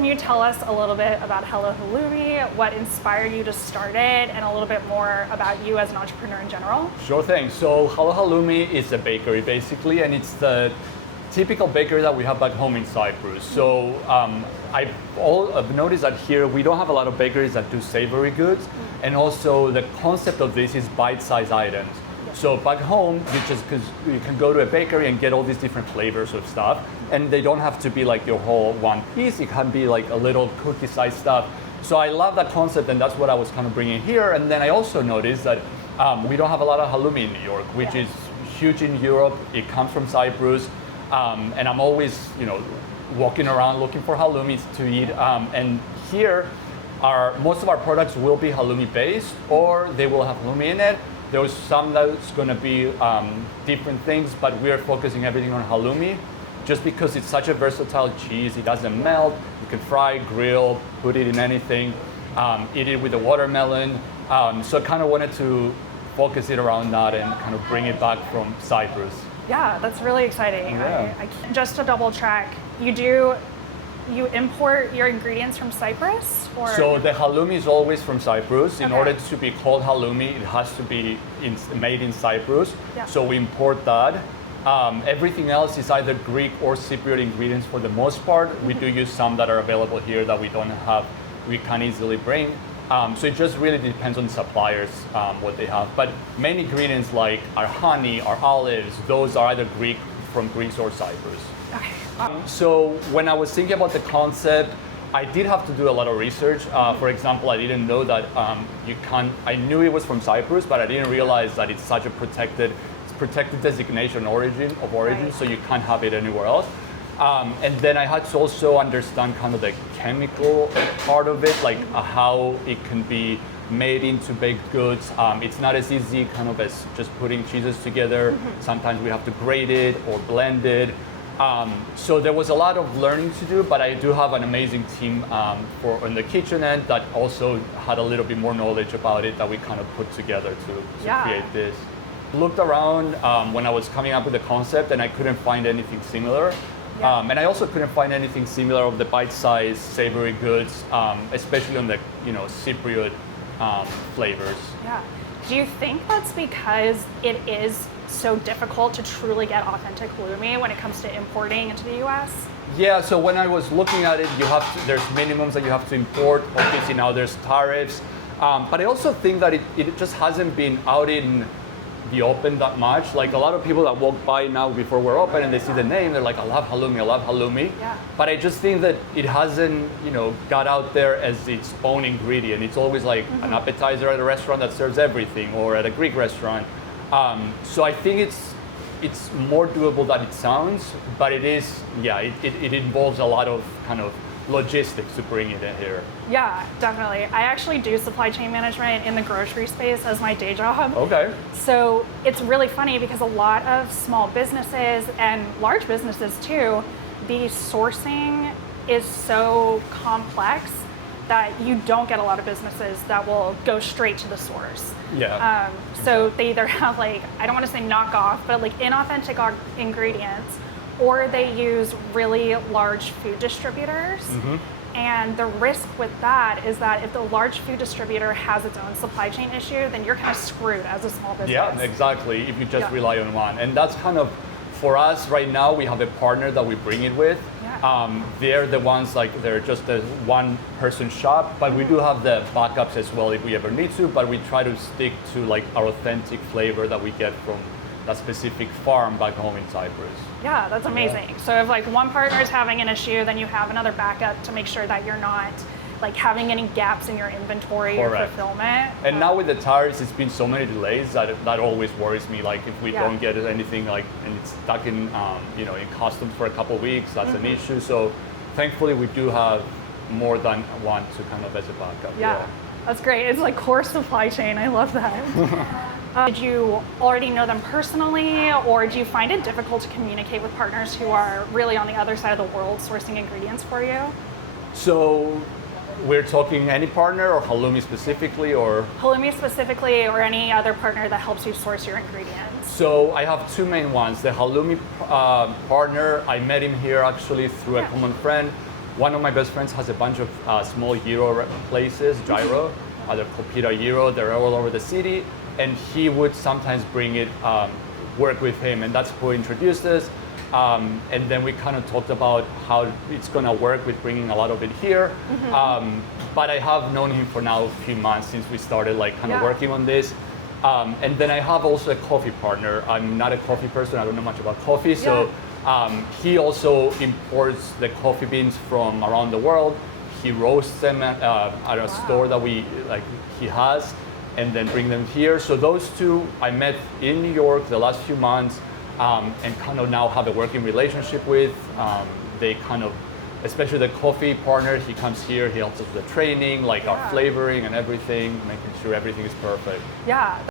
Can you tell us a little bit about Hello Halloumi, what inspired you to start it, and a little bit more about you as an entrepreneur in general? Sure thing. So Hello Halloumi is a bakery basically, and it's the typical bakery that we have back home in Cyprus. So I've noticed that here we don't have a lot of bakeries that do savory goods, and also the concept of this is bite-sized items. So back home, you can go to a bakery and get all these different flavors of stuff, and they don't have to be like your whole one piece. It can be like a little cookie-sized stuff. So I love that concept, and that's what I was kind of bringing here. And then I also noticed that we don't have a lot of halloumi in New York, which is huge in Europe. It comes from Cyprus, and I'm always, walking around looking for halloumis to eat. And here, most of our products will be halloumi based, or they will have halloumi in it. There's some that's going to be different things, but we're focusing everything on halloumi, just because it's such a versatile cheese. It doesn't melt. You can fry, grill, put it in anything, eat it with a watermelon. So I kind of wanted to focus it around that and kind of bring it back from Cyprus. Yeah, that's really exciting. Yeah. Just to double check, you import your ingredients from Cyprus? Or? So the halloumi is always from Cyprus. In Okay. order to be called halloumi, it has to be made in Cyprus. Yeah. So we import that. Everything else is either Greek or Cypriot ingredients for the most part. We do use some that are available here that we can easily bring. So it just really depends on the suppliers, what they have. But main ingredients like our honey, our olives, those are either from Greece or Cyprus. Okay. So when I was thinking about the concept, I did have to do a lot of research. For example, I didn't know that I knew it was from Cyprus, but I didn't realize that it's such a protected designation origin, Right. so you can't have it anywhere else. And then I had to also understand kind of the chemical part of it, like how it can be made into baked goods. It's not as easy kind of as just putting cheeses together. Sometimes we have to grate it or blend it. So there was a lot of learning to do, but I do have an amazing team on the kitchen end that also had a little bit more knowledge about it that we kind of put together to create this. Looked around when I was coming up with the concept, and I couldn't find anything similar. And I also couldn't find anything similar of the bite-sized savory goods, especially on the Cypriot flavors. Yeah. Do you think that's because it is so difficult to truly get authentic halloumi when it comes to importing into the US? Yeah, so when I was looking at it, there's minimums that you have to import. Obviously now there's tariffs. But I also think that it just hasn't been out in the open that much. Like a lot of people that walk by now before we're open and they see the name, they're like, I love halloumi. Yeah. But I just think that it hasn't, got out there as its own ingredient. It's always like an appetizer at a restaurant that serves everything, or at a Greek restaurant. So I think it's more doable than it sounds, but it is, it involves a lot of kind of logistics to bring it in here. Yeah, definitely. I actually do supply chain management in the grocery space as my day job. Okay. So it's really funny because a lot of small businesses and large businesses too, the sourcing is so complex that you don't get a lot of businesses that will go straight to the source. Yeah. So they either have I don't want to say knockoff, but inauthentic ingredients, or they use really large food distributors. And the risk with that is that if the large food distributor has its own supply chain issue, then you're kind of screwed as a small business. Yeah, exactly, if you just rely on one. And that's kind of, for us right now, we have a partner that we bring it with. Yeah. They're the ones, they're just a one-person shop, but we do have the backups as well if we ever need to, but we try to stick to our authentic flavor that we get from that specific farm back home in Cyprus. Yeah, that's amazing. So if one partner is having an issue, then you have another backup to make sure that you're not having any gaps in your inventory or fulfillment. And now with the tariffs, it's been so many delays that always worries me. If we don't get anything and it's stuck in in customs for a couple of weeks, that's an issue. So thankfully we do have more than one to kind of as a backup. Yeah. That's great. It's core supply chain. I love that. Did you already know them personally, or do you find it difficult to communicate with partners who are really on the other side of the world sourcing ingredients for you? So we're talking any partner, or halloumi specifically, or? Halloumi specifically, or any other partner that helps you source your ingredients. So I have two main ones. The halloumi partner, I met him here actually through a common friend. one of my best friends has a bunch of small gyro places, gyro, they're called Pita Gyro, they're all over the city, and he would sometimes bring it, work with him, and that's who introduced us. And then we kind of talked about how it's going to work with bringing a lot of it here. But I have known him for now a few months since we started like kind of working on this. And then I have also a coffee partner. I'm not a coffee person. I don't know much about coffee. So he also imports the coffee beans from around the world. He roasts them at a store that he has, and then bring them here. So those two I met in New York the last few months. And kind of now have a working relationship with. They kind of, especially the coffee partner, he comes here, he helps us with the training, like our flavoring and everything, making sure everything is perfect. Yeah.